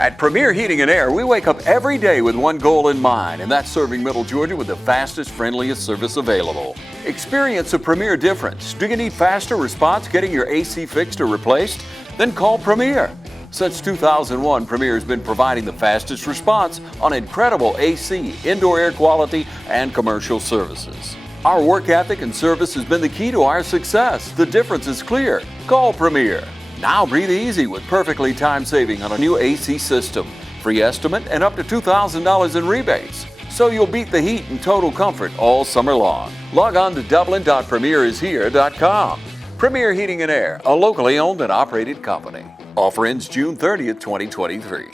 At Premier Heating and Air, we wake up every day with one goal in mind, and that's serving Middle Georgia with the fastest, friendliest service available. Experience a Premier difference. Do you need faster response getting your AC fixed or replaced? Then call Premier. Since 2001, Premier has been providing the fastest response on incredible AC, indoor air quality, and commercial services. Our work ethic and service has been the key to our success. The difference is clear. Call Premier. Now breathe easy with perfectly time saving on a new AC system. Free estimate and up to $2,000 in rebates. So you'll beat the heat in total comfort all summer long. Log on to dublin.premierishere.com. Premier Heating and Air, a locally owned and operated company. Offer ends June 30th, 2023.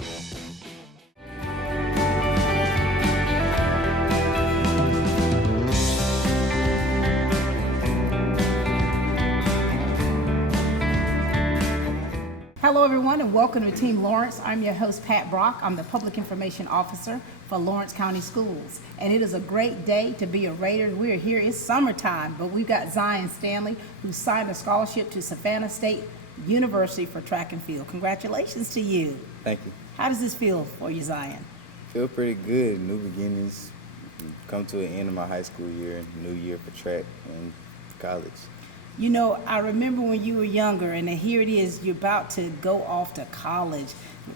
Hello everyone and welcome to Team Lawrence. I'm your host Pat Brock. I'm the Public Information Officer for Lawrence County Schools. And it is a great day to be a Raider. We're here, it's summertime, but we've got Stanley who signed a scholarship to Savannah State University for track and field. Congratulations to you. Thank you. How does this feel for you, Zion? Feel pretty good. New beginnings. Come to the end of my high school year, new year for track and college. You know, I remember when you were younger, and here it is, you're about to go off to college.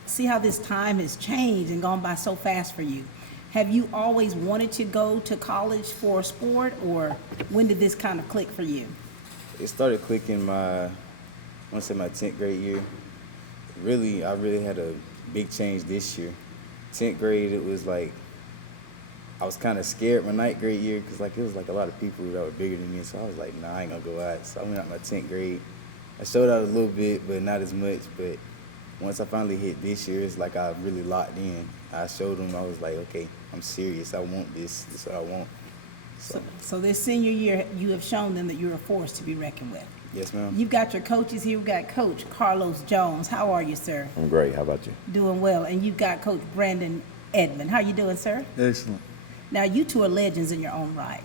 See how this time has changed and gone by so fast for you. Have you always wanted to go to college for a sport, or when did this kind of click for you? It started clicking I want to say my 10th grade year. I really had a big change this year. 10th grade, it was like, I was kind of scared my 9th grade year because it was a lot of people that were bigger than me. So I was like, nah, I ain't gonna go out. So I went out my 10th grade. I showed out a little bit, but not as much. But once I finally hit this year, it's like I really locked in. I showed them, I was like, okay, I'm serious. I want this. This is what I want. So this senior year, you have shown them that you're a force to be reckoned with. Yes, ma'am. You've got your coaches here. We've got Coach Carlos Jones. How are you, sir? I'm great. How about you? Doing well. And you've got Coach Brandon Edmond. How you doing, sir? Excellent. Now, you two are legends in your own right.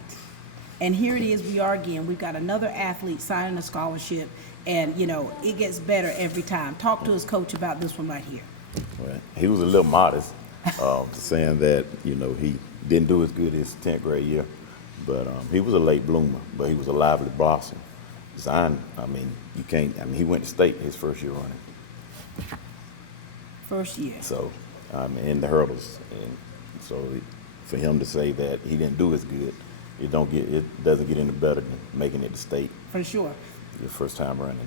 And here it is, we are again. We've got another athlete signing a scholarship, and, you know, it gets better every time. Talk to us, Coach, about this one right here. Well, he was a little modest, saying that, you know, he didn't do as good his 10th grade year, but he was a late bloomer, but he was a lively blossom. Zion, he went to state his first year running. First year. So, in the hurdles, and so for him to say that he didn't do as good, it doesn't get any better than making it to state. For sure. Your first time running,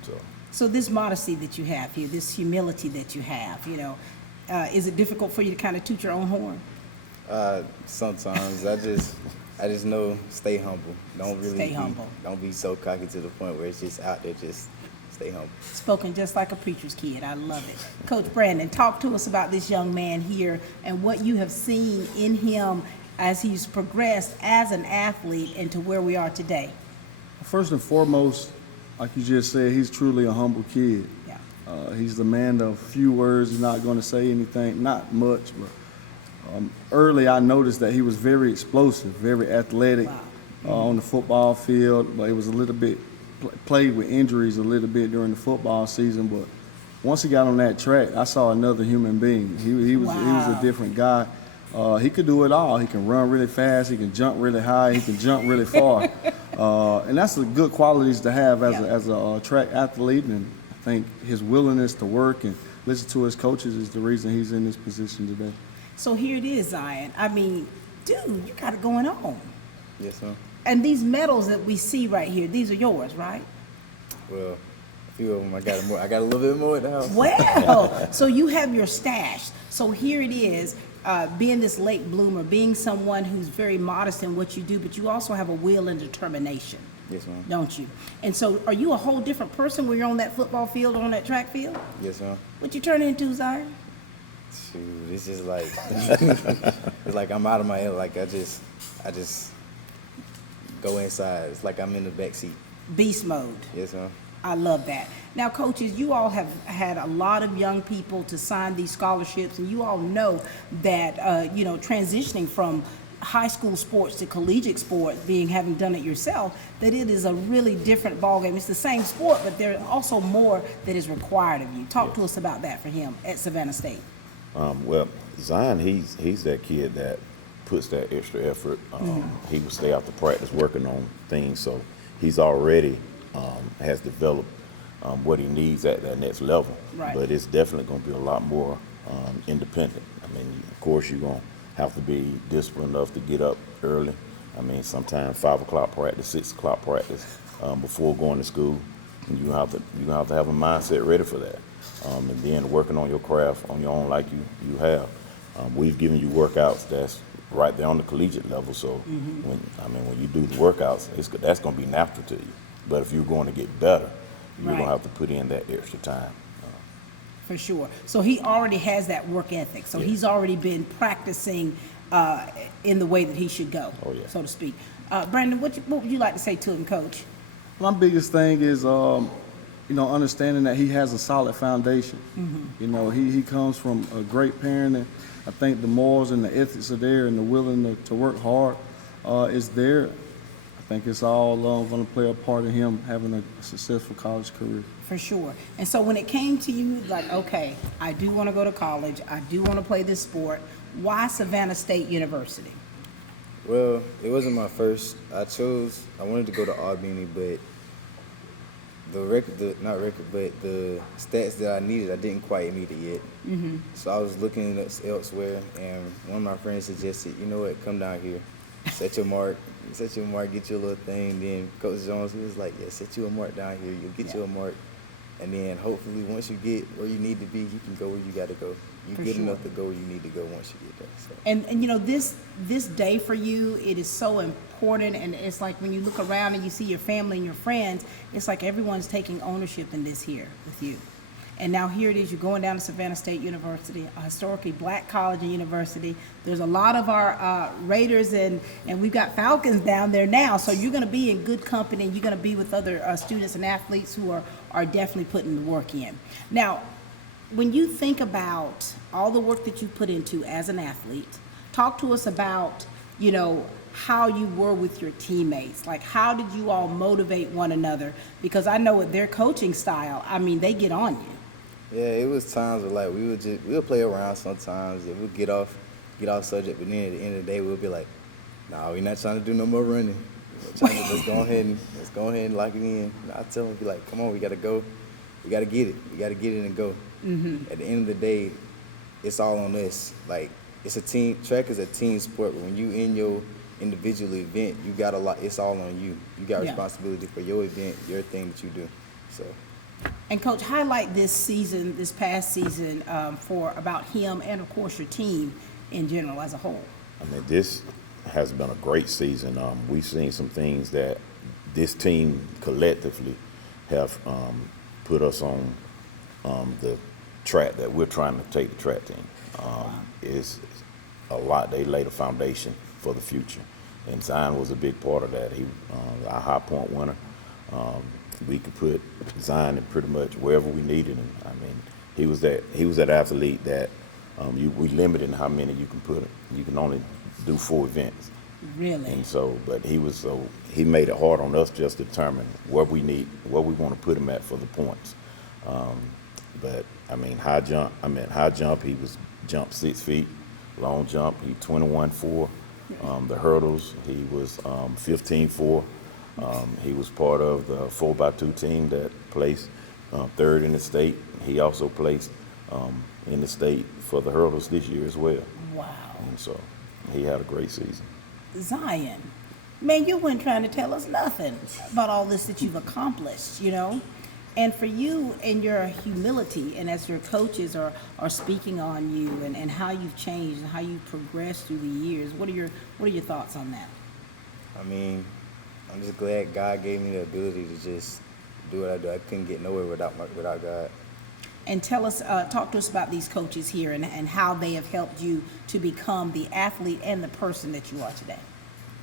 So this modesty that you have here, this humility that you have, you know, is it difficult for you to kind of toot your own horn? Sometimes I just know stay humble. Stay humble. Don't be so cocky to the point where it's just out there. Just stay humble. Spoken just like a preacher's kid. I love it. Coach Brandon, talk to us about this young man here and what you have seen in him as he's progressed as an athlete and to where we are today. First and foremost, like you just said, he's truly a humble kid. Yeah. He's the man of few words. He's not going to say anything, not much, but early I noticed that he was very explosive, very athletic. Wow. On the football field, but it was a little bit played with injuries a little bit during the football season, but once he got on that track, I saw another human being. He was a different guy. He could do it all. He can run really fast. He can jump really high. He can jump really far. And that's the good qualities to have as a track athlete. And I think his willingness to work and listen to his coaches is the reason he's in this position today. So here it is, Zion. I mean, dude, you got it going on. Yes, ma'am. And these medals that we see right here, these are yours, right? Well, a few of them, I got a little bit more at the house. Well, so you have your stash. So here it is, being this late bloomer, being someone who's very modest in what you do, but you also have a will and determination. Yes, ma'am. Don't you? And so are you a whole different person when you're on that football field or on that track field? Yes, ma'am. What you turn into, Zion? Shoot, it's just like, it's like I'm out of my head. Like I just go inside. It's like I'm in the back seat. Beast mode. Yes, ma'am. I love that. Now, coaches, you all have had a lot of young people to sign these scholarships, and you all know that, transitioning from high school sports to collegiate sport, having done it yourself, that it is a really different ballgame. It's the same sport, but there's also more that is required of you. Talk to us about that for him at Savannah State. Well, Zion, he's that kid that puts that extra effort. He will stay after practice working on things, so he's already has developed what he needs at that next level. Right. But it's definitely going to be a lot more independent. I mean, of course, you're going to have to be disciplined enough to get up early. I mean, sometimes 5 o'clock practice, 6 o'clock practice before going to school. And you have to have a mindset ready for that. And then working on your craft on your own like you have. We've given you workouts that's right there on the collegiate level. So when you do the workouts, that's going to be natural to you. But if you're going to get better, you're going to have to put in that extra time. For sure. So he already has that work ethic. So he's already been practicing in the way that he should go, so to speak. Brandon, what would you like to say to him, Coach? My biggest thing is, understanding that he has a solid foundation. He comes from a great parent, and I think the morals and the ethics are there, and the willing to work hard is there. I think it's all going to play a part in him having a successful college career. For sure. And so when it came to you, like, okay, I do want to go to college, I do want to play this sport, why Savannah State University? Well, it wasn't my first. I wanted to go to Albany, but the stats that I needed, I didn't quite meet it yet. So I was looking elsewhere, and one of my friends suggested, you know what, come down here, set your mark, get your little thing. Then Coach Jones, he was like, yeah, set you a mark down here, you'll get you a mark. And then hopefully once you get where you need to be, you can go where you got to go. You're good enough to go where you need to go once you get there. So. And this day for you, it is so important, and it's like when you look around and you see your family and your friends, it's like everyone's taking ownership in this here with you. And now here it is, you're going down to Savannah State University, a historically black college and university. There's a lot of our Raiders and we've got Falcons down there now. So you're going to be in good company, and you're going to be with other students and athletes who are definitely putting the work in. Now, when you think about all the work that you put into as an athlete, talk to us about, how you were with your teammates. Like, how did you all motivate one another? Because I know with their coaching style, I mean, they get on you. Yeah, it was times where like we'll play around sometimes, and we'll get off subject, but then at the end of the day we'll be like, nah, we're not trying to do no more running. Let's go ahead and lock it in. And I tell them, be like, come on, we gotta go, we gotta get it, and go. At the end of the day, it's all on us. Like, it's a team. Track is a team sport, but when you in your individual event, you got a lot. It's all on you. You got responsibility for your event, your thing that you do. So. And Coach, highlight this past season, for about him and of course your team in general as a whole. I mean, this has been a great season. We've seen some things that this team collectively have put us on the track that we're trying to take the track team. It's a lot. They laid a foundation for the future, and Zion was a big part of that. He our high point winner. We could put Zion in pretty much wherever we needed him. I mean, he was that athlete that we limited in how many you can put. You can only do 4 events. Really? And so, but he made it hard on us just to determine what we want to put him at for the points. But I mean, high jump, he was jumped 6 feet. Long jump, he 21.4. The hurdles, he was 15.4. He was part of the 4x2 team that placed 3rd in the state. He also placed in the state for the hurdles this year as well. Wow. And so he had a great season. Zion, man, you weren't trying to tell us nothing about all this that you've accomplished, And for you and your humility, and as your coaches are speaking on you and how you've changed and how you've progressed through the years, what are your thoughts on that? I mean, I'm just glad God gave me the ability to just do what I do. I couldn't get nowhere without God. And talk to us about these coaches here and how they have helped you to become the athlete and the person that you are today.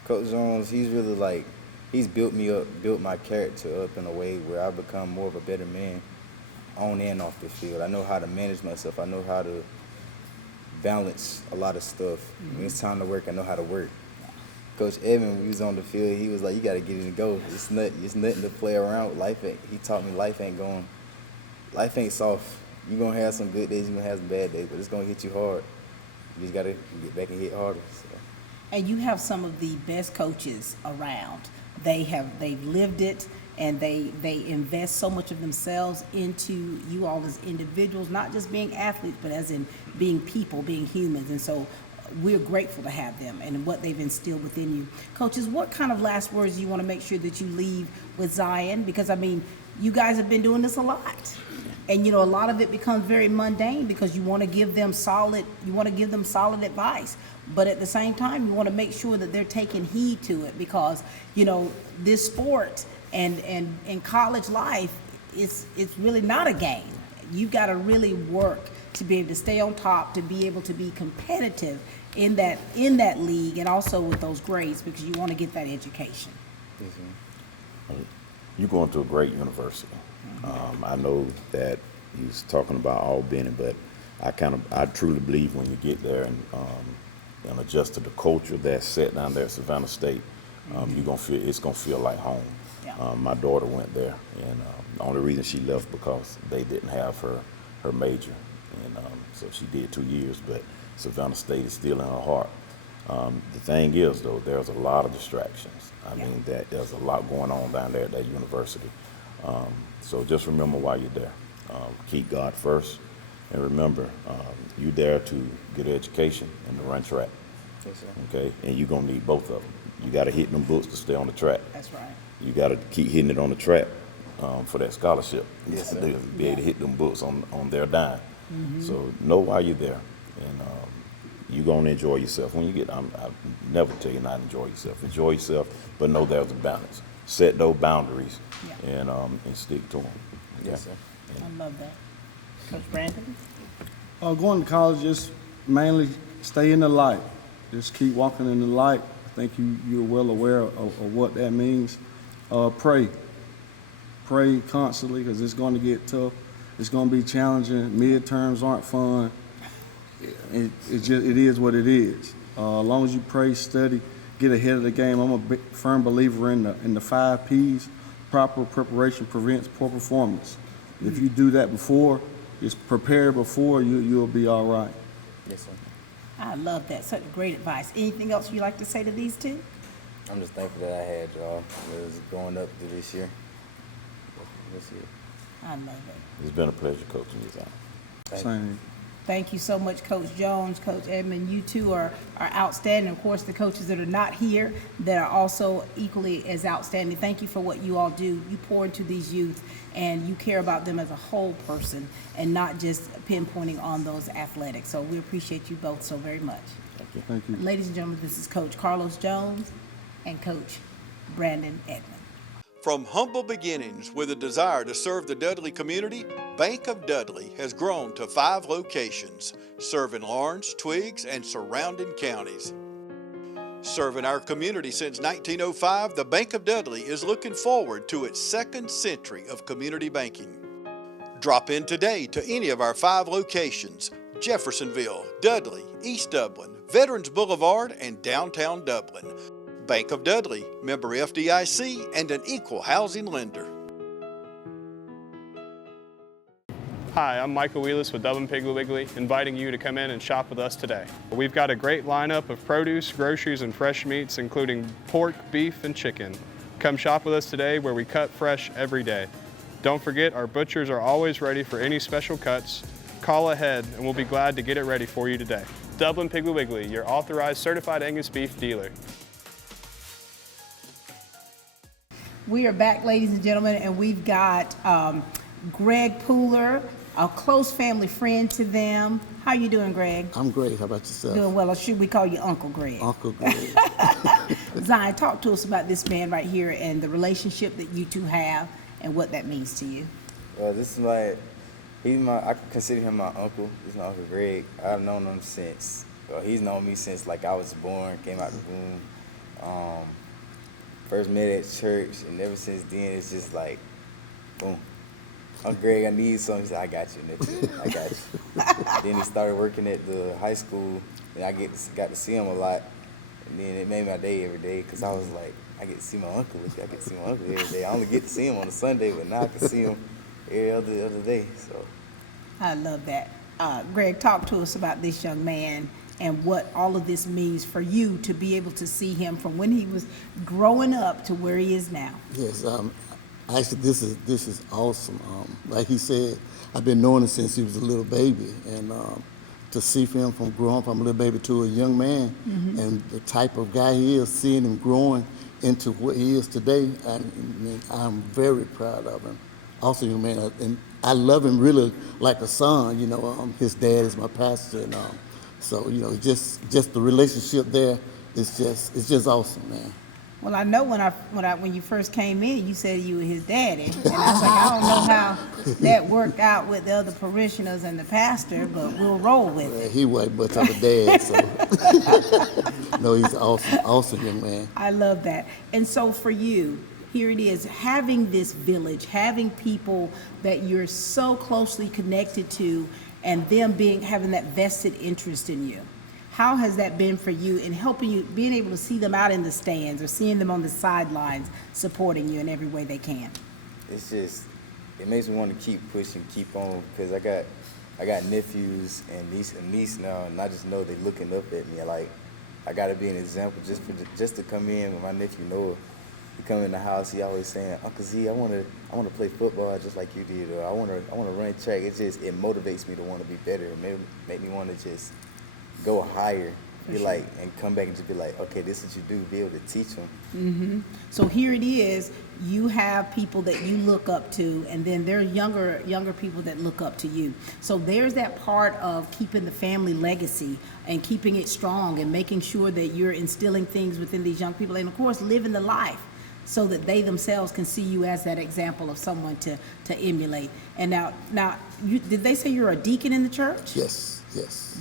Coach Jones, he's really he's built my character up in a way where I've become more of a better man on and off the field. I know how to manage myself. I know how to balance a lot of stuff. When it's time to work, I know how to work. Coach Evan, when he was on the field, he was like, you got to get in and go. It's nothing to play around with. He taught me life ain't soft. you're going to have some good days, you're going to have some bad days, but it's going to hit you hard. You just got to get back and hit harder. So. And you have some of the best coaches around. They've lived it, and they invest so much of themselves into you all as individuals, not just being athletes, but as in being people, being humans. And so we're grateful to have them and what they've instilled within you. Coaches, what kind of last words do you want to make sure that you leave with Zion? Because, I mean, you guys have been doing this a lot. And, you know, a lot of it becomes very mundane because you want to give them solid advice. But at the same time, you want to make sure that they're taking heed to it because, you know, this sport and college life, it's really not a game. You've got to really work to be able to stay on top, to be able to be competitive in that league and also with those grades because you want to get that education. You're going to a great university. I know that he's talking about Albany, but I truly believe when you get there and adjust to the culture that's set down there at Savannah State, it's gonna feel like home. Yeah. My daughter went there, and the only reason she left because they didn't have her major, and so she did 2 years. But Savannah State is still in her heart. The thing is, though, there's a lot of distractions. I mean, there's a lot going on down there at that university. So just remember while you're there, keep God first, and remember, you're there to get an education and to run track. Yes, sir. Okay, and you're gonna need both of them. You got to hit them books to stay on the track. That's right. You got to keep hitting it on the track for that scholarship. Yes, sir. To be able to hit them books on their dime. So know why you're there, and you're gonna enjoy yourself. When you get, I never tell you not to enjoy yourself. Enjoy yourself, but know there's a balance. Set those boundaries, and stick to them. Yes, sir. I love that. Coach Brandon? Going to college, just mainly stay in the light. Just keep walking in the light. I think you're well aware of what that means. Pray constantly because it's going to get tough. It's going to be challenging. Midterms aren't fun. It is what it is. As long as you pray, study, get ahead of the game. I'm a firm believer in the 5 P's. Proper preparation prevents poor performance. If you do that before, just prepare before, you'll be all right. Yes, sir. I love that. Such great advice. Anything else you'd like to say to these two? I'm just thankful that I had y'all. It was going up through this year. That's it. I love it. It's been a pleasure coaching you, Zion. Same. Thank you so much, Coach Jones, Coach Edmond. You two are outstanding. Of course, the coaches that are not here that are also equally as outstanding. Thank you for what you all do. You pour into these youth, and you care about them as a whole person and not just pinpointing on those athletics. So we appreciate you both so very much. Thank you. Thank you. Ladies and gentlemen, this is Coach Carlos Jones and Coach Brandon Edmond. From humble beginnings with a desire to serve the Dudley community, Bank of Dudley has grown to 5 locations, serving Lawrence, Twiggs, and surrounding counties. Serving our community since 1905, the Bank of Dudley is looking forward to its 2nd century of community banking. Drop in today to any of our 5 locations: Jeffersonville, Dudley, East Dublin, Veterans Boulevard, and downtown Dublin. Bank of Dudley, member FDIC, and an equal housing lender. Hi, I'm Michael Wheelis with Dublin Piggly Wiggly, inviting you to come in and shop with us today. We've got a great lineup of produce, groceries, and fresh meats, including pork, beef, and chicken. Come shop with us today where we cut fresh every day. Don't forget, our butchers are always ready for any special cuts. Call ahead and we'll be glad to get it ready for you today. Dublin Piggly Wiggly, your authorized certified Angus beef dealer. We are back, ladies and gentlemen, and we've got Greg Pooler, a close family friend to them. How you doing, Greg? I'm great. How about yourself? Doing well, or should we call you Uncle Greg? Uncle Greg. Zion, talk to us about this man right here and the relationship that you two have and what that means to you. Well, this is I consider him my uncle. This is my Uncle Greg. I've known him he's known me since like I was born, came out the womb. First met at church, and ever since then, it's just like, boom. Uncle Greg, I need something. He said, I got you, nigga. I got you. Then he started working at the high school, and I got to see him a lot. And then it made my day every day, because I was like, I get to see my uncle. I get to see my uncle every day. I only get to see him on a Sunday, but now I can see him every other day. So I love that. Greg, talk to us about this young man and what all of this means for you to be able to see him from when he was growing up to where he is now. Yes, actually, this is awesome. Like he said, I've been knowing him since he was a little baby, and to see him from growing from a little baby to a young man, and the type of guy he is, seeing him growing into what he is today, I'm very proud of him. Also, young man, and I love him really like a son. You know, his dad is my pastor, and so you know, just the relationship there is just awesome, man. Well, I know when you first came in, you said you were his daddy, and I was like, I don't know how that worked out with the other parishioners and the pastor, but we'll roll with it. He wasn't much of a dad, so no, he's awesome young man. I love that. And so for you, here it is, having this village, having people that you're so closely connected to, and them having that vested interest in you. How has that been for you in helping you, being able to see them out in the stands or seeing them on the sidelines, supporting you in every way they can? It's just, it makes me want to keep pushing, keep on, because I got nephews and niece now, and I just know they're looking up at me. Like, I got to be an example just to come in with my nephew Noah. He come in the house, he always saying, Uncle Z, I want to play football just like you did, or I want to run track. It motivates me to want to be better. It make me want to just go higher, and come back and just be like, okay, this is what you do, be able to teach them. So here it is, you have people that you look up to, and then there's younger people that look up to you. So there's that part of keeping the family legacy and keeping it strong and making sure that you're instilling things within these young people, and of course living the life so that they themselves can see you as that example of someone to emulate. And now did they say you're a deacon in the church? Yes.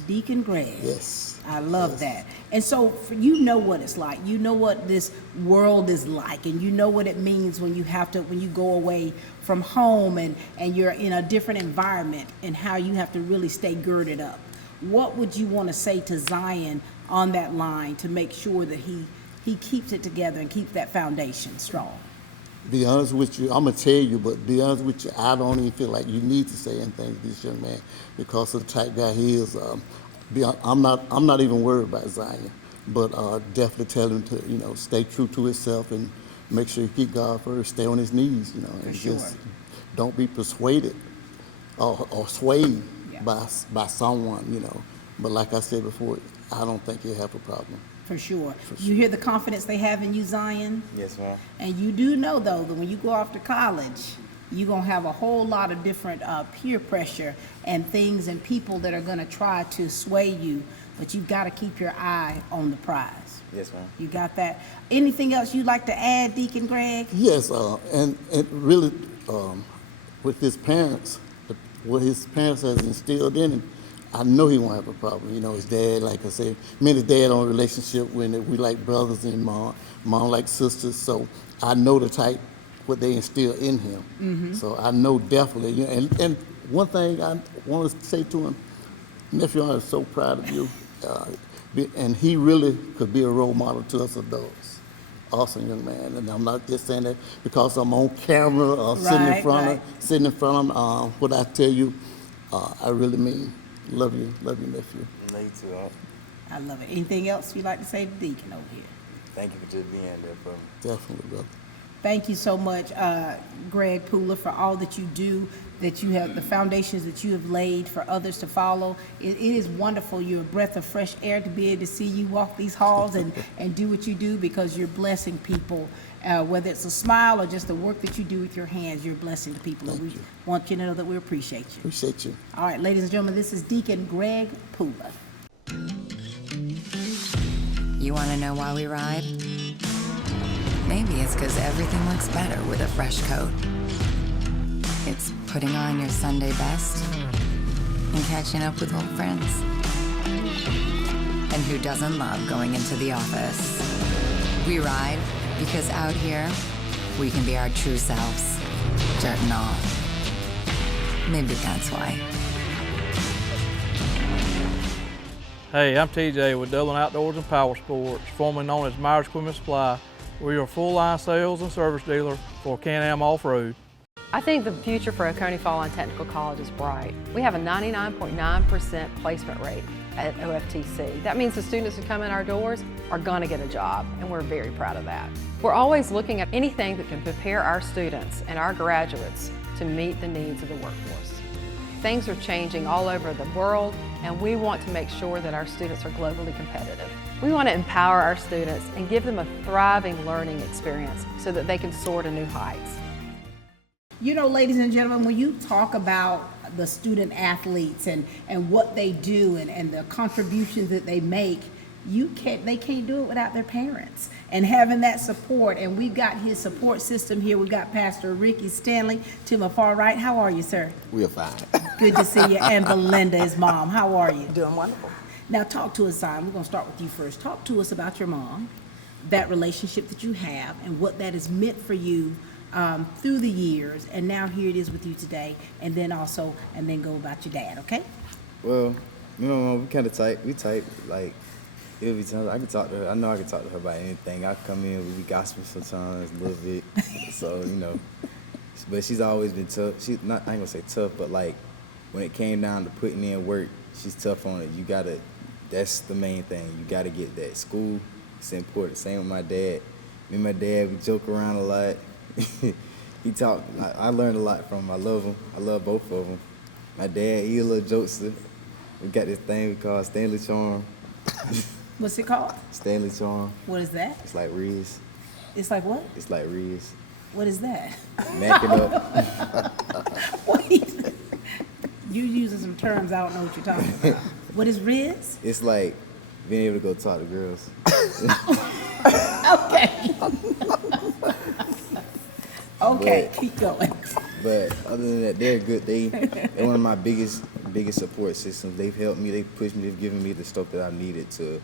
Deacon Greg. Yes. I love that. And so you know what it's like. You know what this world is like, and you know what it means when you go away from home and you're in a different environment, and how you have to really stay girded up. What would you want to say to Zion on that line to make sure that he keeps it together and keeps that foundation strong? Be honest with you, I'm gonna tell you, but be honest with you, I don't even feel like you need to say anything to this young man because of the type guy he is. I'm not even worried about Zion, but definitely tell him to stay true to himself and make sure he keep God first, stay on his knees, and just don't be persuaded or swayed by someone, But like I said before, I don't think he'll have a problem. For sure. You hear the confidence they have in you, Zion? Yes, ma'am. And you do know, though, that when you go off to college, you're going to have a whole lot of different peer pressure and things and people that are going to try to sway you, but you've got to keep your eye on the prize. Yes, ma'am. You got that? Anything else you'd like to add, Deacon Greg? Yes, and really with his parents, what his parents has instilled in him, I know he won't have a problem. His dad, like I said, me and his dad on a relationship when we like brothers and mom like sisters. So I know the type, what they instill in him. So I know definitely. And one thing I want to say to him, nephew, I'm so proud of you. And he really could be a role model to us adults. Awesome young man. And I'm not just saying that because I'm on camera or sitting in front of him. What I tell you, I really mean. Love you, nephew. Love you too, huh? I love it. Anything else you'd like to say to Deacon over here? Thank you for just being there for me. Definitely, brother. Thank you so much, Greg Pooler, for all that you do, that you have, the foundations that you have laid for others to follow. It is wonderful. You're a breath of fresh air to be able to see you walk these halls and do what you do, because you're blessing people, whether it's a smile or just the work that you do with your hands. You're a blessing to people. And we want you to know that we appreciate you. Appreciate you. All right, ladies and gentlemen, this is Deacon Greg Pooler. You want to know why we ride? Maybe it's because everything looks better with a fresh coat. It's putting on your Sunday best and catching up with old friends. And who doesn't love going into the office? We ride because out here, we can be our true selves, dirt and all. Maybe that's why. Hey, I'm TJ with Dublin Outdoors and Power Sports, formerly known as Myers Equipment Supply. We are a full-line sales and service dealer for Can-Am Off-Road. I think the future for Oconee Fall Line Technical College is bright. We have a 99.9% placement rate at OFTC. That means the students who come in our doors are going to get a job, and we're very proud of that. We're always looking at anything that can prepare our students and our graduates to meet the needs of the workforce. Things are changing all over the world, and we want to make sure that our students are globally competitive. We want to empower our students and give them a thriving learning experience so that they can soar to new heights. You know, ladies and gentlemen, when you talk about the student athletes and what they do and the contributions that they make, they can't do it without their parents and having that support. And we've got his support system here. We've got Pastor Ricky Stanley to my far right. How are you, sir? We are fine. Good to see you. And Belinda, his mom. How are you? Doing wonderful. Now talk to us, Zion. We're going to start with you first. Talk to us about your mom, that relationship that you have, and what that has meant for you through the years, and now here it is with you today, and then go about your dad, okay? Well, you know, we kind of tight. We tight, like, every time I can talk to her. I know I can talk to her about anything. I come in, we gossip sometimes a little bit. So, you know, but she's always been tough. I ain't gonna say tough, but like, when it came down to putting in work, she's tough on it. That's the main thing. You gotta get that. School, it's important. Same with my dad. Me and my dad, we joke around a lot. He talk. I learned a lot from him. I love him. I love both of them. My dad, he a little jokester. We got this thing we call Stanley charm. What's it called? Stanley charm. What is that? It's like Riz. It's like what? It's like Riz. What is that? Mac it up. What you using some terms I don't know what you're talking about. What is Riz? It's like being able to go talk to girls. Okay, keep going. But other than that, they're good. They're one of my biggest support systems. They've helped me. They've pushed me. They've given me the stuff that I needed to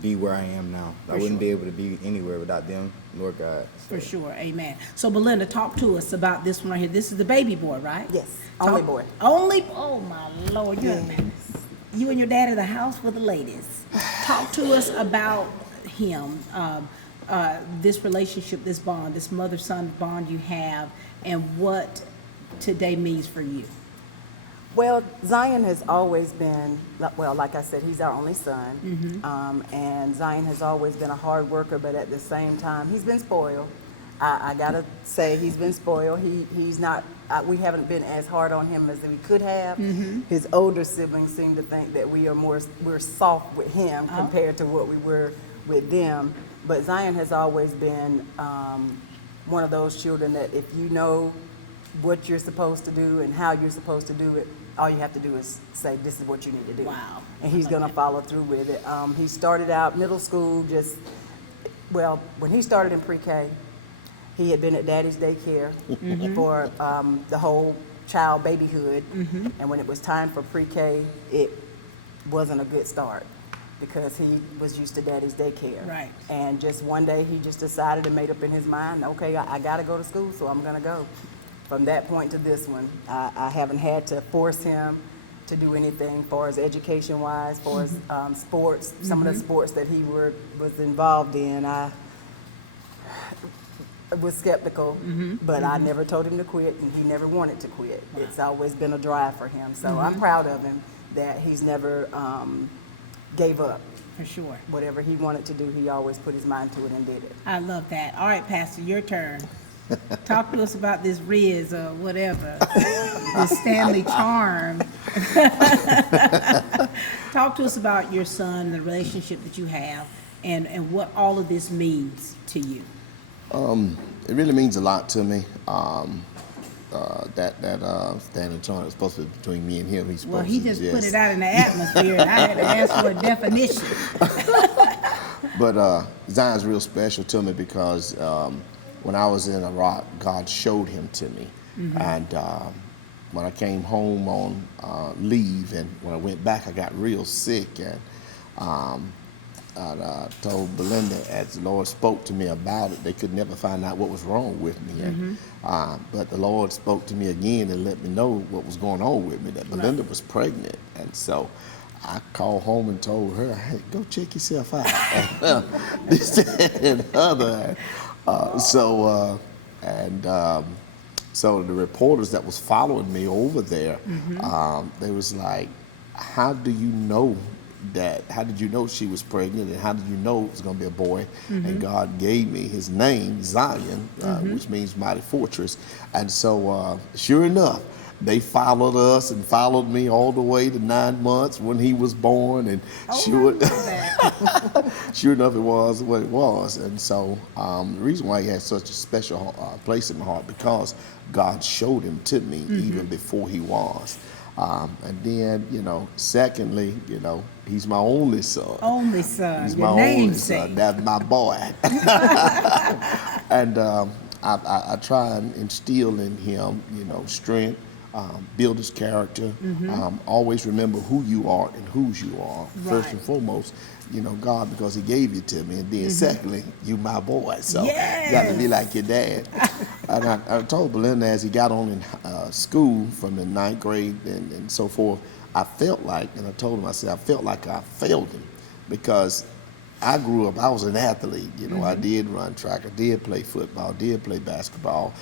be where I am now. I wouldn't be able to be anywhere without them nor God. So. For sure, amen. So Belinda, talk to us about this one right here. This is the baby boy, right? Yes, only boy. Only, oh my Lord. You and your dad in the house with the ladies. Talk to us about him, this relationship, this bond, this mother-son bond you have, and what today means for you. Well, Zion has always been, well, like I said, he's our only son. Mm-hmm. And Zion has always been a hard worker, but at the same time, he's been spoiled. I gotta say, he's been spoiled. He's not, we haven't been as hard on him as we could have. Mm-hmm. His older siblings seem to think that we're soft with him compared to what we were with them. But Zion has always been one of those children that if you know what you're supposed to do and how you're supposed to do it, all you have to do is say, this is what you need to do. Wow. And he's gonna follow through with it. He started out middle school when he started in pre-K, he had been at Daddy's daycare for the whole child babyhood. And when it was time for pre-K, it wasn't a good start because he was used to Daddy's daycare. Right. And just one day he just decided and made up in his mind, okay, I gotta go to school, so I'm gonna go. From that point to this one, I haven't had to force him to do anything as far as education-wise, as far as sports. Some of the sports that he was involved in, I was skeptical, but I never told him to quit, and he never wanted to quit. Wow. It's always been a drive for him. So I'm proud of him that he's never gave up. For sure. Whatever he wanted to do, he always put his mind to it and did it. I love that. All right, Pastor, your turn. Talk to us about this Riz or whatever, this Stanley charm. Talk to us about your son, the relationship that you have, and what all of this means to you. It really means a lot to me. That Stanley charm is supposed to be between me and him. Well, he just put it out in the atmosphere, and I had to ask for a definition. But Zion's real special to me because when I was in Iraq, God showed him to me. And when I came home on leave, and when I went back, I got real sick. And I told Belinda, as the Lord spoke to me about it, they could never find out what was wrong with me. And, but the Lord spoke to me again and let me know what was going on with me, that Belinda was pregnant. And so I called home and told her, hey, go check yourself out. This, that, and other. So the reporters that was following me over there, they was like, how do you know that? How did you know she was pregnant, and how did you know it was going to be a boy? And God gave me his name, Zion, which means mighty fortress. And so sure enough, they followed us and followed me all the way to 9 months when he was born, and sure enough, it was what it was. And so the reason why he has such a special place in my heart, because God showed him to me even before he was. And then, secondly, he's my only son. Only son. He's your my only namesake. son. That's my boy. And I try and instill in him, strength, build his character, always remember who you are and whose you are. First and foremost, God, because he gave you to me. And then secondly, you my boy. So you got to be like your dad. And I told Belinda as he got on in school from the 9th grade and so forth, I felt like, and I told him, I said, I felt like I failed him, because I grew up, I was an athlete, I did run track, I did play football, did play basketball,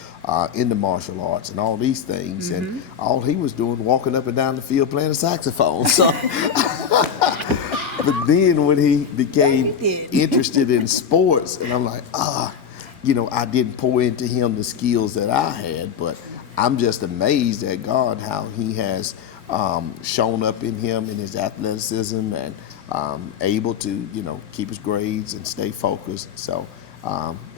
in the martial arts and all these things, and all he was doing, walking up and down the field playing the saxophone. So, but then when he became interested in sports, and I'm like, I didn't pour into him the skills that I had, but I'm just amazed at God, how he has shown up in him in his athleticism and able to, keep his grades and stay focused. So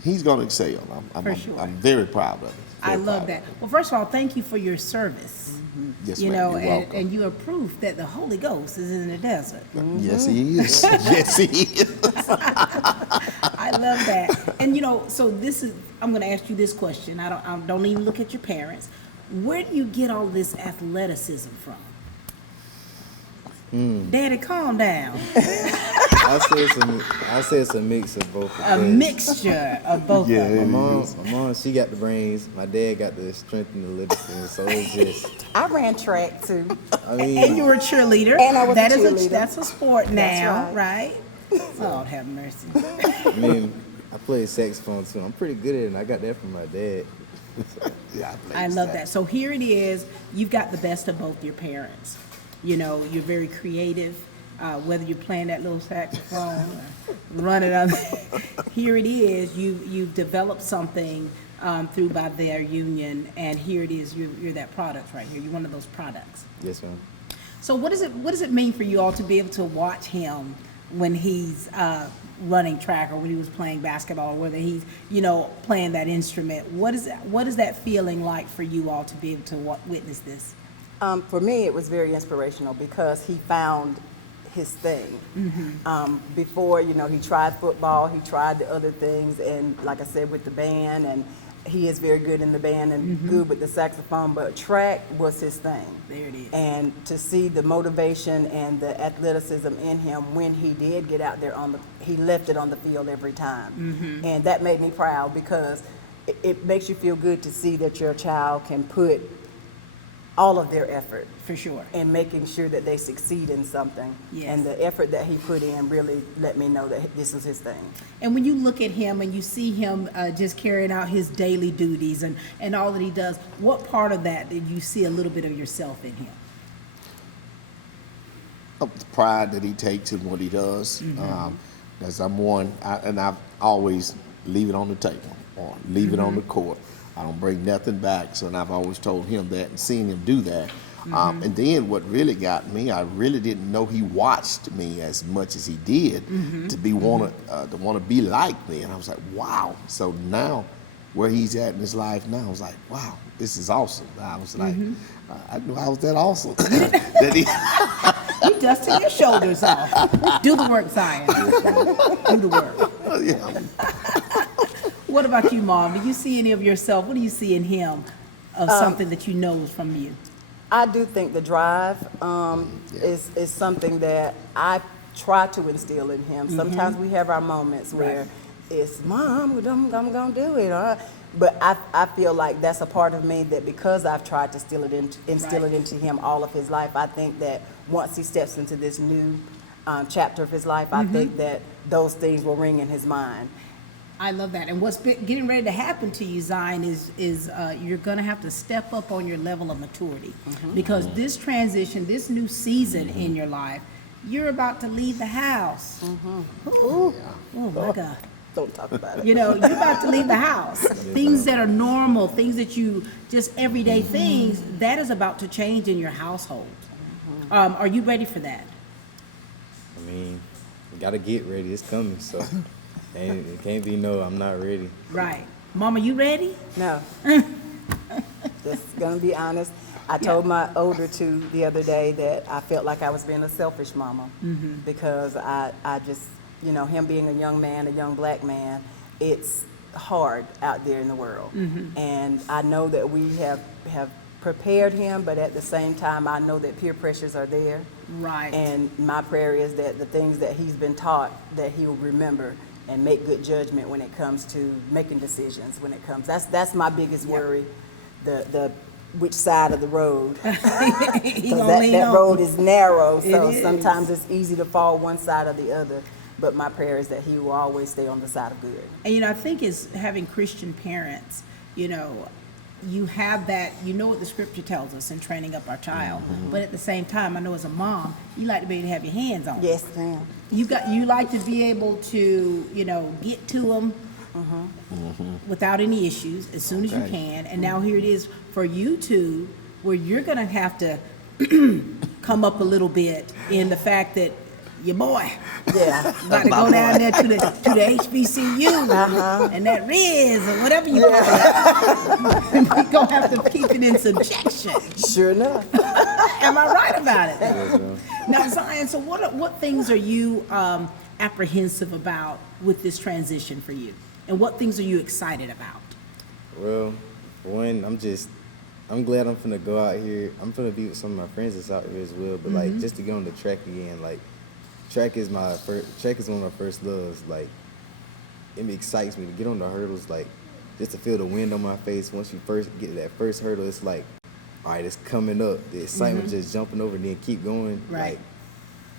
he's going to excel. I'm very proud of him. I love that. Well, first of all, thank you for your service. Yes, ma'am. You're welcome. And you are proof that the Holy Ghost is in the desert. Yes, he is. Yes, he is. I love that. And so I'm going to ask you this question. I don't even look at your parents. Where do you get all this athleticism from? Daddy, calm down. I say it's a mix of both. A mixture of both of them. My mom, she got the brains. My dad got the strength and the liberty. So it's just. I ran track too. And you were a cheerleader. And I was a cheerleader. That's a sport now, That's right? Lord have mercy. I play saxophone too. I'm pretty good at it, and I got that from my dad. I love that. So here it is. You've got the best of both your parents. You're very creative, whether you're playing that little saxophone or running on. Here it is. You've developed something through by their union, and here it is. You're that product right here. You're one of those products. Yes, ma'am. So what does it mean for you all to be able to watch him when he's running track, or when he was playing basketball, or whether he's playing that instrument? What is that feeling like for you all to be able to witness this? For me, it was very inspirational because he found his thing. Before, he tried football, he tried the other things, and like I said, with the band, and he is very good in the band and good with the saxophone, but track was his thing. There it is. And to see the motivation and the athleticism in him when he did get out there he left it on the field every time. And that made me proud, because it makes you feel good to see that your child can put all of their effort, for sure, in making sure that they succeed in something. Yes. And the effort that he put in really let me know that this is his thing. And when you look at him and you see him just carrying out his daily duties and all that he does, what part of that did you see a little bit of yourself in him? The pride that he takes in what he does. As I'm one, and I always leave it on the table or leave it on the court. I don't bring nothing back. So, and I've always told him that, and seeing him do that. And then what really got me, I really didn't know he watched me as much as he did to want to be like me. And I was like, wow. So now, where he's at in his life now, I was like, wow, this is awesome. I was like, I knew I was that awesome. You dusted your shoulders off. Do the work, Zion. Do the work. What about you, Mom? Do you see any of yourself? What do you see in him of something that you know is from you? I do think the drive is something that I try to instill in him. Sometimes we have our moments where it's, Mom, I'm going to do it. But I feel like that's a part of me that, because I've tried to instill it into him all of his life, I think that once he steps into this new chapter of his life, I think that those things will ring in his mind. I love that. And what's getting ready to happen to you, Zion, is you're going to have to step up on your level of maturity. Because this transition, this new season in your life, you're about to leave the house. Ooh, oh my God. Don't talk about it. You know, you're about to leave the house. Things that are normal, things that you, just everyday things, that is about to change in your household. Are you ready for that? I mean, you gotta get ready. It's coming, so it can't be no, I'm not ready. Right. Mama, you ready? No. Just gonna be honest. I told my older two the other day that I felt like I was being a selfish mama because I just, you know, him being a young man, a young black man, it's hard out there in the world. And I know that we have prepared him, but at the same time, I know that peer pressures are there. Right. And my prayer is that the things that he's been taught, that he will remember and make good judgment when it comes to making decisions. When it comes, that's my biggest worry. The which side of the road? Because that road is narrow, so sometimes it's easy to fall one side or the other. But my prayer is that he will always stay on the side of good. And, you know, I think as having Christian parents, you know, you have that, you know what the scripture tells us in training up our child. But at the same time, I know as a mom, you like to be able to have your hands on them. Yes, ma'am. You like to be able to, you know, get to them without any issues as soon as you can. And now here it is for you two, where you're going to have to come up a little bit in the fact that your boy got to go down there to the HBCU and that Riz or whatever you call it. We're going to have to keep it in subjection. Sure enough. Am I right about it? Now, Zion, so what things are you apprehensive about with this transition for you? And what things are you excited about? Well, one, I'm glad I'm finna go out here. I'm finna be with some of my friends that's out here as well. But like, just to get on the track again, like, track is one of my first loves. Like, it excites me to get on the hurdles, like, just to feel the wind on my face. Once you first get to that first hurdle, it's like, all right, it's coming up. The excitement just jumping over and then keep going. Right. Like,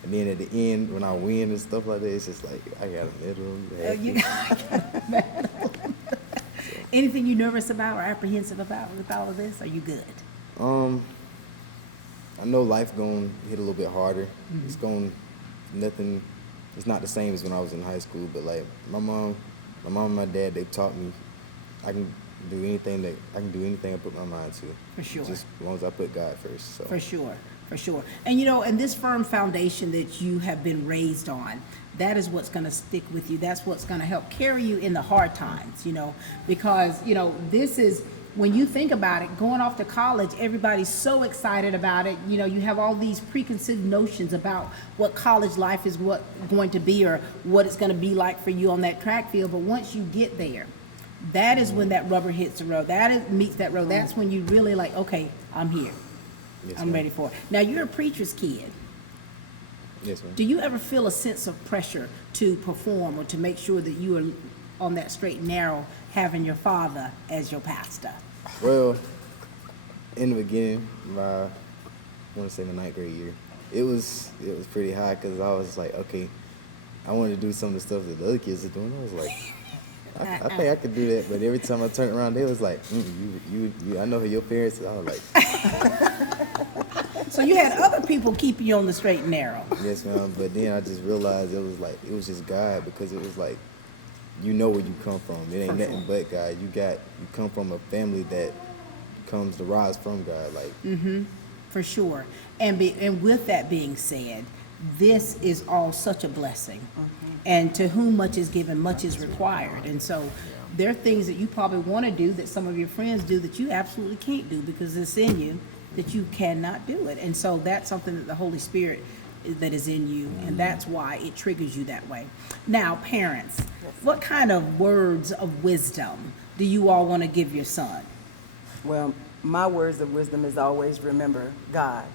and then at the end, when I win and stuff like that, it's just like, I got a medal. Anything you're nervous about or apprehensive about with all of this? Are you good? I know life gonna hit a little bit harder. It's not the same as when I was in high school, but like my mom and my dad, they've taught me I can do anything I put my mind to. For sure. Just as long as I put God first. So. For sure. And you know, and this firm foundation that you have been raised on, that is what's going to stick with you. That's what's going to help carry you in the hard times, you know, because, you know, this is, when you think about it, going off to college, everybody's so excited about it. You know, you have all these preconceived notions about what college life is going to be or what it's going to be like for you on that track field. But once you get there, that is when that rubber hits the road. Meets that road. That's when you really like, okay, I'm here. Yes, I'm ready for it. Now, you're a preacher's kid. Yes, ma'am. Do you ever feel a sense of pressure to perform or to make sure that you are on that straight and narrow, having your father as your pastor? Well, in the beginning, I want to say my 9th grade year, it was pretty high because I was like, okay, I wanted to do some of the stuff that the other kids are doing. I was like, I think I could do that. But every time I turned around, they was like, I know who your parents are. I was like. So you had other people keeping you on the straight and narrow. Yes, ma'am. But then I just realized it was just God, because it was like, you know where you come from. It ain't nothing but God. You come from a family that comes to rise from God. Like. For sure. And with that being said, this is all such a blessing. And to whom much is given, much is required. And so there are things that you probably want to do that some of your friends do that you absolutely can't do because it's in you that you cannot do it. And so that's something that the Holy Spirit that is in you, and that's why it triggers you that way. Now, parents, what kind of words of wisdom do you all want to give your son? Well, my words of wisdom is always remember God.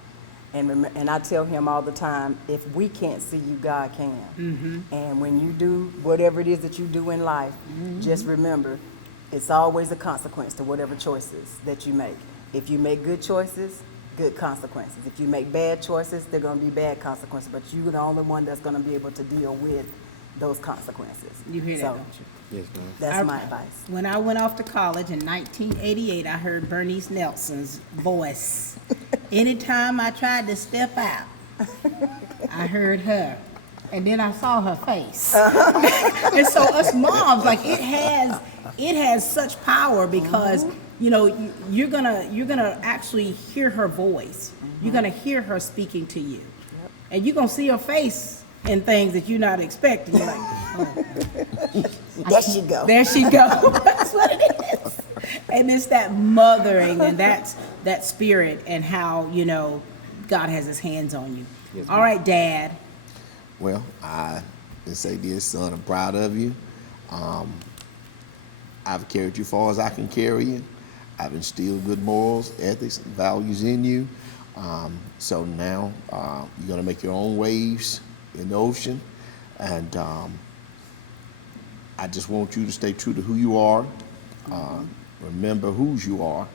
And I tell him all the time, if we can't see you, God can. And when you do whatever it is that you do in life, just remember, it's always a consequence to whatever choices that you make. If you make good choices, good consequences. If you make bad choices, they're going to be bad consequences. But you're the only one that's going to be able to deal with those consequences. You hear that, So, don't you? Yes, ma'am. that's my advice. When I went off to college in 1988, I heard Bernice Nelson's voice. Anytime I tried to step out, I heard her. And then I saw her face. And so us moms, like it has such power because you know you're gonna actually hear her voice. You're gonna hear her speaking to you, and you're gonna see her face in things that you're not expecting. You're like, oh, There she go. there she go. That's what it is. And it's that mothering and that spirit and how God has His hands on you. Yes, All right, Dad. Well, I can say this, son, I'm proud of you. I've carried you far as I can carry you. I've instilled good morals, ethics, and values in you. So now you're going to make your own waves in the ocean. And I just want you to stay true to who you are. Remember whose you are.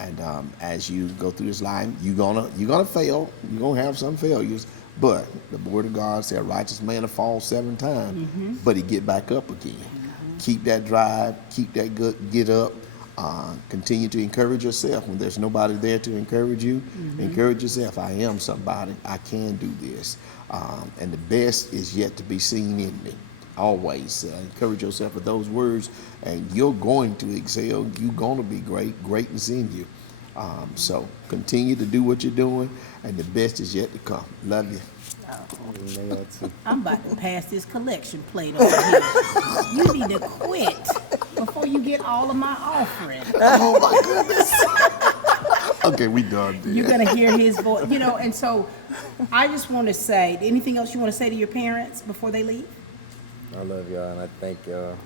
And as you go through this life, you're gonna fail. You're gonna have some failures. But the word of God said, a righteous man will fall 7 times, but he get back up again. Keep that drive, keep that good, get up, continue to encourage yourself. When there's nobody there to encourage you, encourage yourself. I am somebody, I can do this. And the best is yet to be seen in me. Always encourage yourself with those words, and you're going to excel. You're going to be great. Greatness in you. So continue to do what you're doing, and the best is yet to come. Love you. I'm about to pass this collection plate over here. You need to quit before you get all of my offering. Oh my goodness. Okay, we done. You're gonna hear his voice, and so I just want to say, anything else you want to say to your parents before they leave? I love y'all, and I thank y'all.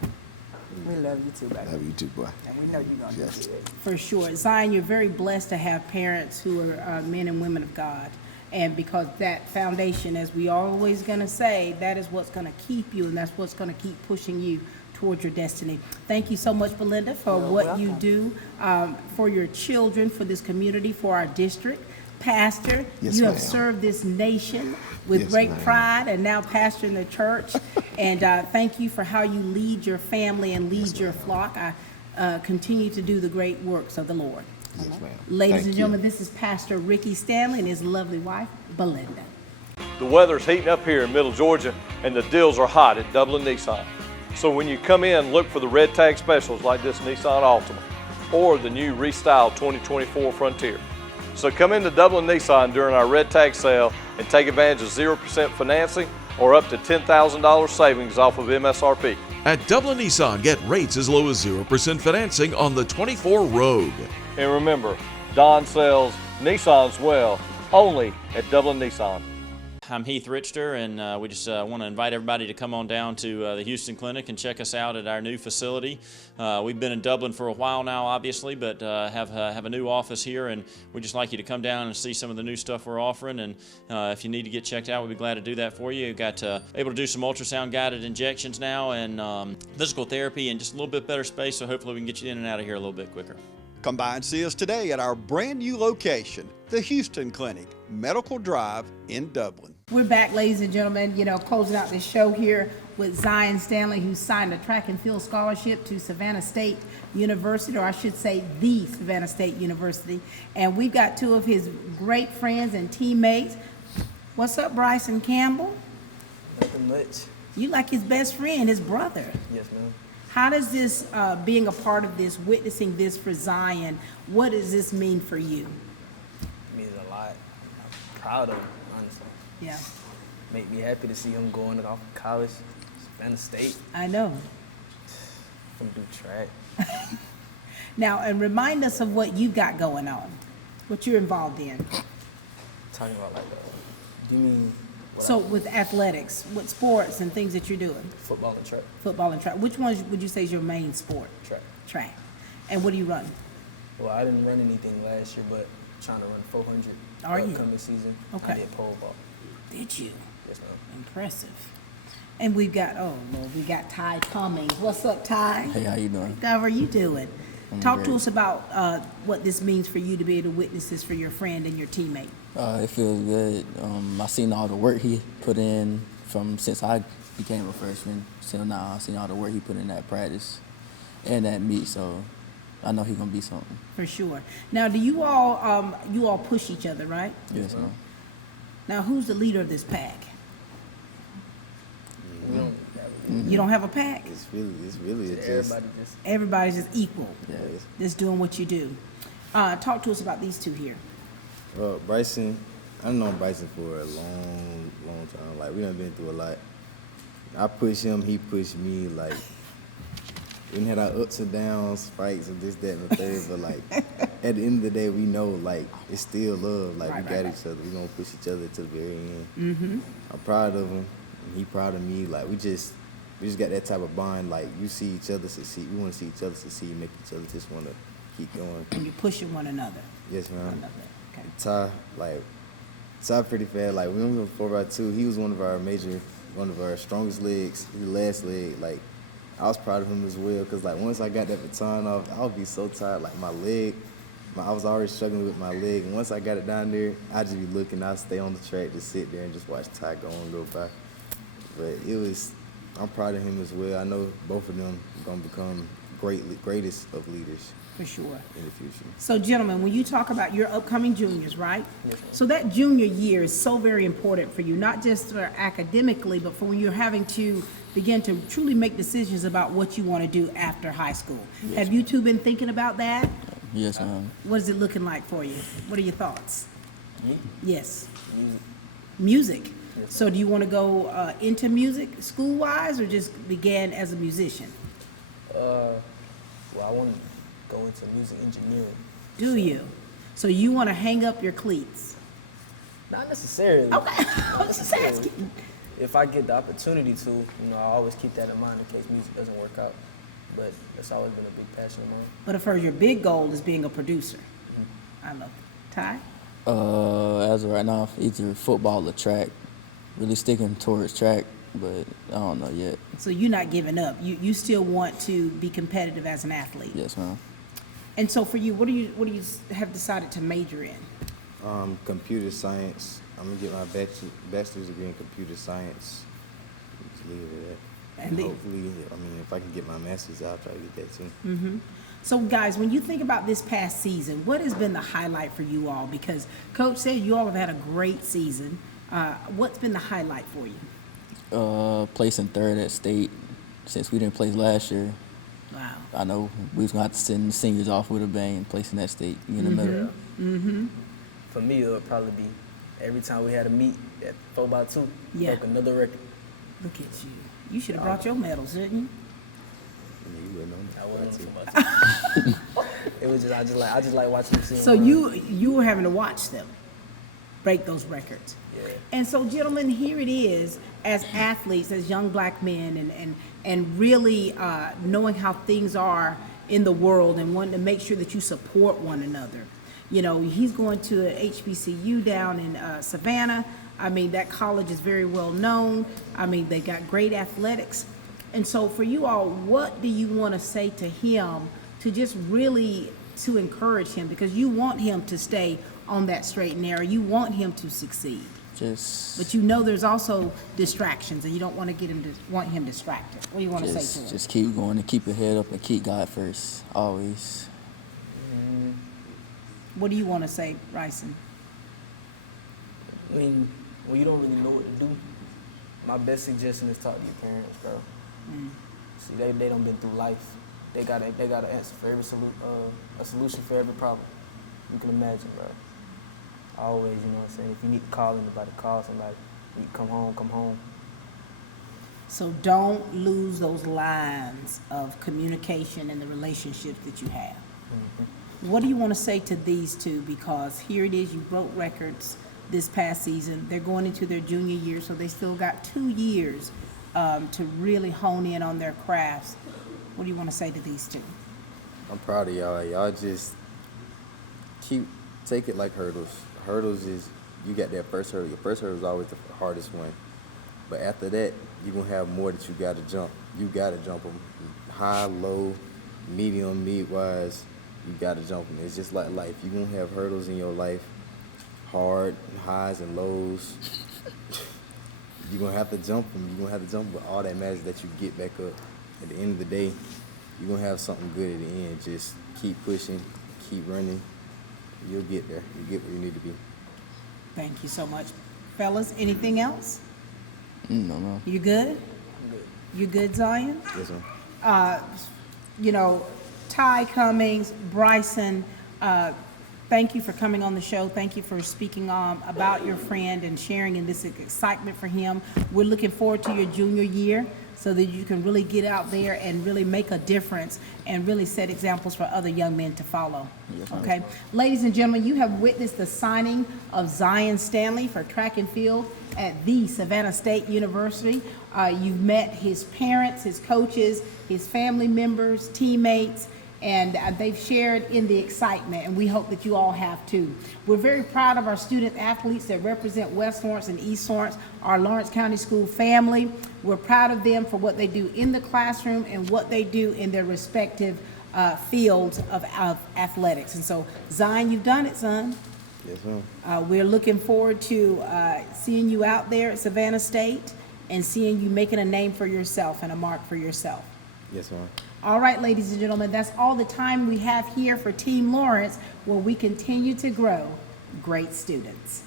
We love you too, baby. Love you too, boy. And we know you're going to Yes. do it. For sure. Zion, you're very blessed to have parents who are men and women of God. And because that foundation, as we always going to say, that is what's going to keep you, and that's what's going to keep pushing you towards your destiny. Thank you so much, Belinda, for what you do for your children, for this community, for our district. Pastor, Yes, you have ma'am. served this nation with Yes, great ma'am. pride, and now pastoring the church. And thank you for how you lead your family and lead your flock. I continue to do the great works of the Lord. Yes, ma'am. Ladies Thank and you. gentlemen, this is Pastor Ricky Stanley and his lovely wife, Belinda. The weather's heating up here in Middle Georgia, and the deals are hot at Dublin Nissan. So when you come in, look for the red tag specials like this Nissan Altima or the new Restyle 2024 Frontier. So come into Dublin Nissan during our red tag sale and take advantage of 0% financing or up to $10,000 savings off of MSRP. At Dublin Nissan, get rates as low as 0% financing on the 24 Rogue. And remember, Don sells Nissans well, only at Dublin Nissan. I'm Heath Richter, and we just want to invite everybody to come on down to the Houston Clinic and check us out at our new facility. We've been in Dublin for a while now, obviously, but have a new office here, and we'd just like you to come down and see some of the new stuff we're offering. And if you need to get checked out, we'd be glad to do that for you. We've got able to do some ultrasound-guided injections now, and physical therapy, and just a little bit better space, so hopefully we can get you in and out of here a little bit quicker. Come by and see us today at our brand new location, the Houston Clinic, Medical Drive in Dublin. We're back, ladies and gentlemen, closing out this show here with Zion Stanley, who signed a track and field scholarship to Savannah State University, or I should say the Savannah State University. And we've got 2 of his great friends and teammates. What's up, Bryson Campbell? Nothing much. You like his best friend, his brother. Yes, ma'am. How does this, being a part of this, witnessing this for Zion, what does this mean for you? It means a lot. I'm proud of him, honestly. Yeah. Make me happy to see him going off to college, Savannah State. I know. From do track. Now, and remind us of what you got going on, what you're involved in. Talking about do you mean? So with athletics, what sports and things that you're doing? Football and track. Football and track. Which one would you say is your main sport? Track. Track. And what do you run? Well, I didn't run anything last year, but I'm trying to run 400 Are you? upcoming season. Okay. I did pole vault. Did you? Yes, ma'am. Impressive. And we've got, we got Ty Cummings. What's up, Ty? Hey, how you doing? How are you doing? I'm Talk great. to us about what this means for you to be able to witness this for your friend and your teammate. It feels good. I seen all the work he put in from since I became a freshman till now, I've seen all the work he put in that practice and that meet, so I know he's gonna be something. For sure. Now, do you all push each other, right? Yes, ma'am. Now, who's the leader of this pack? You don't have a pack? It's really Everybody's just equal. Yeah. Just doing what you do. Talk to us about these two here. Well, Bryson, I've known Bryson for a long time. Like, we done been through a lot. I push him, he pushed me. Like, we done had our ups and downs, fights, and this, that, and the third. But, like, at the end of the day, we know, like, it's still love. Like, we got each other. We gonna push each other to the very end. Mm-hmm. I'm proud of him, and he proud of me. Like, we just got that type of bond. Like, you see each other succeed. We want to see each other succeed, make each other just want to keep going. And you're pushing one another. Yes, ma'am. I love that. Okay. Ty pretty fast. Like, when we were 4x2, he was one of our strongest legs. He last leg. Like, I was proud of him as well, because, like, once I got that baton off, I would be so tired. Like, my leg, I was already struggling with my leg. And once I got it down there, I'd just be looking. I'd stay on the track, just sit there and just watch Ty go by. But I'm proud of him as well. I know both of them are going to become greatest of leaders. For sure. In the future. So, gentlemen, when you talk about your upcoming juniors, right? Yes, so that junior year is so very important for you, not just academically, but for when you're having to begin to truly make decisions about what you want to do after high school. Yes. Have you two been thinking about that? Yes, ma'am. What is it looking like for you? What are your thoughts? Me? Yes. Music. Music. So do you want to go into music school-wise, or just begin as a musician? Well, I want to go into music engineering. Do you? So you want to hang up your cleats? Not necessarily. Okay. Not necessarily. If I get the opportunity to, I always keep that in mind in case music doesn't work out. But that's always been a big passion of mine. But I've heard your big goal is being a producer. I love it. Ty? As of right now, either football or track. Really sticking towards track, but I don't know yet. So you're not giving up. You still want to be competitive as an athlete. Yes, ma'am. And so for you, what do you have decided to major in? Computer science. I'm gonna get my bachelor's degree in computer science. Just leave it at that. And hopefully, if I can get my master's, I'll try to get that too. Mm-hmm. So guys, when you think about this past season, what has been the highlight for you all? Because Coach said you all have had a great season. What's been the highlight for you? Placing third at state. Since we didn't place last year, wow. I know we was gonna have to send the seniors off with a bang, placing that state in the middle. Mm-hmm. For me, it would probably be every time we had a meet at 4x2, broke another record. Look at you. You should have brought your medals, didn't you? Yeah, you wouldn't know. I wasn't too much. It was just I just like watching them. So you were having to watch them break those records. Yeah. And so, gentlemen, here it is, as athletes, as young black men, and really knowing how things are in the world and wanting to make sure that you support one another. He's going to a HBCU down in Savannah. That college is very well known. They got great athletics. And so for you all, what do you want to say to him to just really to encourage him? Because you want him to stay on that straight and narrow. You want him to succeed. But there's also distractions, and you don't want to want him distracted. What do you want to say to him? Just keep going and keep your head up and keep God first, always. What do you want to say, Bryson? When you don't really know what to do, my best suggestion is talk to your parents, bro. See, they done been through life. They got an answer for every a solution for every problem you can imagine, bro. Always, if you need to call anybody, call somebody. You need to come home. So don't lose those lines of communication and the relationships that you have. What do you want to say to these two? Because here it is, you broke records this past season. They're going into their junior year, so they still got 2 years to really hone in on their crafts. What do you want to say to these two? I'm proud of y'all. Y'all just take it like hurdles. Hurdles is, you got that first hurdle. Your first hurdle is always the hardest one. But after that, you're going to have more that you got to jump. You got to jump them. High, low, medium, mid-wise, you got to jump them. It's just like life. You're going to have hurdles in your life, hard, highs and lows. you're gonna have to jump them. You're gonna have to jump, but all that matters is that you get back up. At the end of the day, you're gonna have something good at the end. Just keep pushing, keep running. You'll get there. You get where you need to be. Thank you so much. Fellas, anything else? No. You good? You good, Zion? Yes, ma'am. You know, Ty Cummings, Bryson, thank you for coming on the show. Thank you for speaking about your friend and sharing in this excitement for him. We're looking forward to your junior year so that you can really get out there and really make a difference and really set examples for other young men to follow. Yes, ma'am. Okay. Ladies and gentlemen, you have witnessed the signing of Zion Stanley for track and field at the Savannah State University. You've met his parents, his coaches, his family members, teammates, and they've shared in the excitement, and we hope that you all have too. We're very proud of our student athletes that represent West Lawrence and East Lawrence, our Lawrence County School family. We're proud of them for what they do in the classroom and what they do in their respective fields of athletics. And so, Zion, you've done it, son. Yes, ma'am. We're looking forward to seeing you out there at Savannah State and seeing you making a name for yourself and a mark for yourself. Yes, ma'am. All right, ladies and gentlemen, that's all the time we have here for Team Lawrence, where we continue to grow great students.